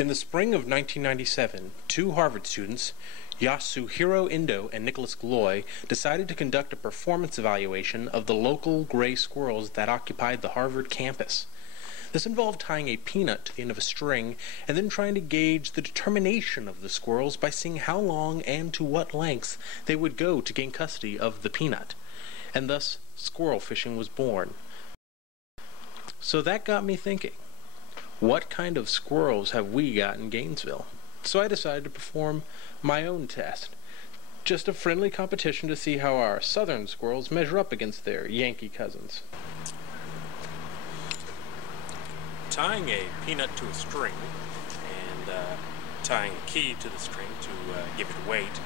In the spring of 1997, two Harvard students, Yasuhiro Endo and Nicholas Gloy, decided to conduct a performance evaluation of the local gray squirrels that occupied the Harvard campus. This involved tying a peanut to the end of a string and then trying to gauge the determination of the squirrels by seeing how long and to what lengths they would go to gain custody of the peanut. And thus, squirrel fishing was born. So that got me thinking. What kind of squirrels have we got in Gainesville? So I decided to perform my own test. Just a friendly competition to see how our southern squirrels measure up against their Yankee cousins. Tying a peanut to a string and tying a key to the string to give it weight,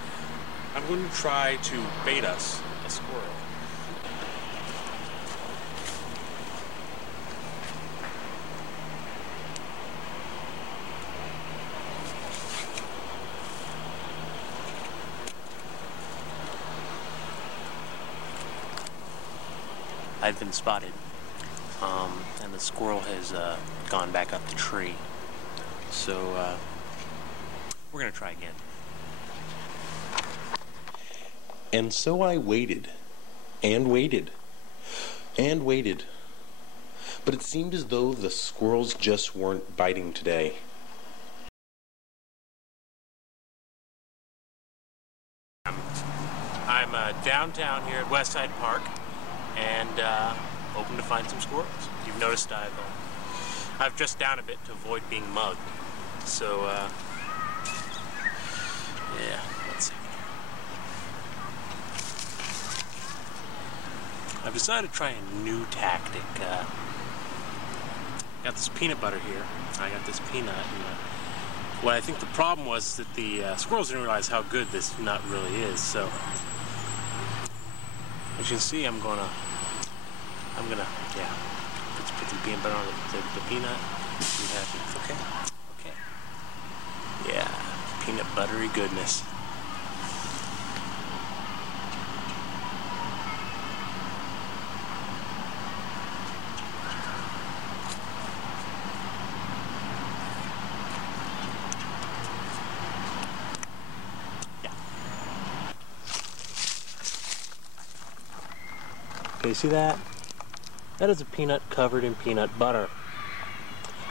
I'm going to try to bait us a squirrel. I've been spotted, and the squirrel has gone back up the tree. So we're gonna try again. And so I waited, and waited, and waited. But it seemed as though the squirrels just weren't biting today. I'm downtown here at Westside Park, and hoping to find some squirrels. You've noticed I've dressed down a bit to avoid being mugged. So yeah, let's see. I've decided to try a new tactic. Got this peanut butter here. I got this peanut, and what I think the problem was that the squirrels didn't realize how good this nut really is. So as you can see, I'm gonna, yeah, let's put the peanut butter on the peanut. See what happens. Okay. Yeah, peanut buttery goodness. Okay, see that? That is a peanut covered in peanut butter.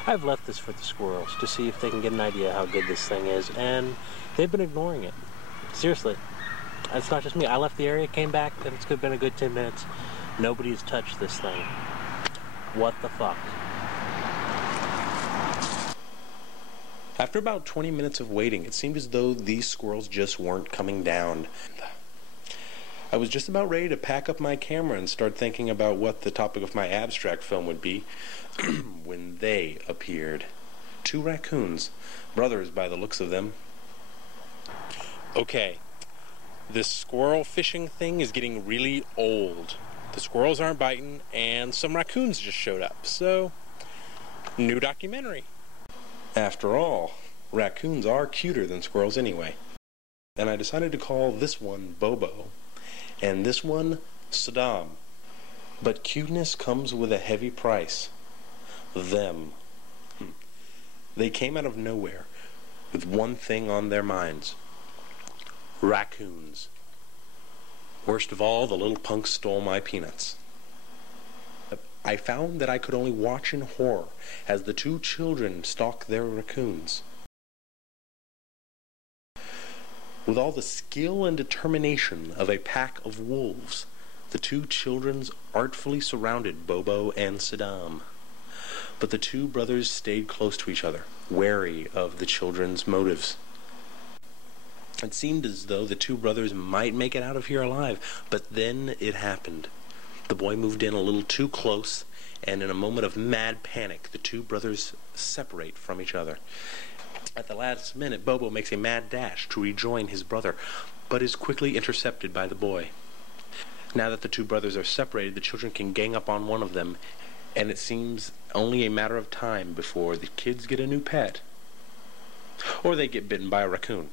I've left this for the squirrels to see if they can get an idea how good this thing is, and they've been ignoring it. Seriously. It's not just me. I left the area, came back, and it's been a good 10 minutes. Nobody's touched this thing. What the fuck? After about 20 minutes of waiting, it seemed as though these squirrels just weren't coming down. I was just about ready to pack up my camera and start thinking about what the topic of my abstract film would be when they appeared. Two raccoons, brothers by the looks of them. Okay, this squirrel fishing thing is getting really old. The squirrels aren't biting, and some raccoons just showed up, so new documentary. After all, raccoons are cuter than squirrels anyway. And I decided to call this one Bobo, and this one Saddam. But cuteness comes with a heavy price. Them. They came out of nowhere with one thing on their minds. Raccoons. Worst of all, the little punks stole my peanuts. I found that I could only watch in horror as the two children stalked their raccoons. With all the skill and determination of a pack of wolves, the two children artfully surrounded Bobo and Saddam. But the two brothers stayed close to each other, wary of the children's motives. It seemed as though the two brothers might make it out of here alive, but then it happened. The boy moved in a little too close, and in a moment of mad panic, the two brothers separate from each other. At the last minute, Bobo makes a mad dash to rejoin his brother, but is quickly intercepted by the boy. Now that the two brothers are separated, the children can gang up on one of them, and it seems only a matter of time before the kids get a new pet, or they get bitten by a raccoon.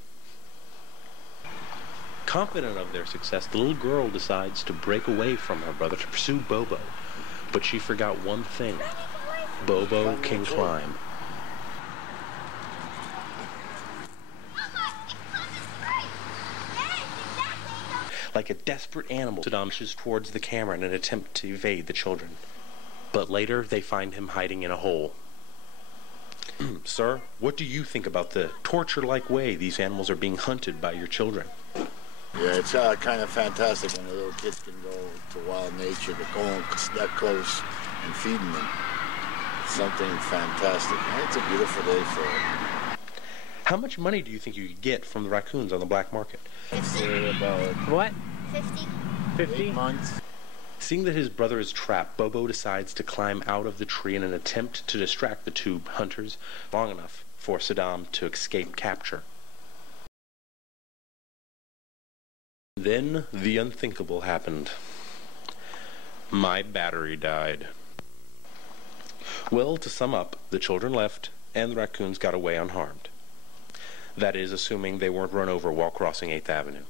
Confident of their success, the little girl decides to break away from her brother to pursue Bobo, but she forgot one thing. Bobo can climb. Like a desperate animal, Saddam rushes towards the camera in an attempt to evade the children. But later, they find him hiding in a hole. Sir, what do you think about the torture-like way these animals are being hunted by your children? Yeah, it's kind of fantastic when the little kids can go to wild nature, to go that close and feeding them. It's something fantastic. It's a beautiful day for it. How much money do you think you could get from the raccoons on the black market? About What? 50. 50 8 months. Seeing that his brother is trapped, Bobo decides to climb out of the tree in an attempt to distract the two hunters long enough for Saddam to escape capture. Then the unthinkable happened. My battery died. Well, to sum up, the children left and the raccoons got away unharmed. That is, assuming they weren't run over while crossing 8th Avenue.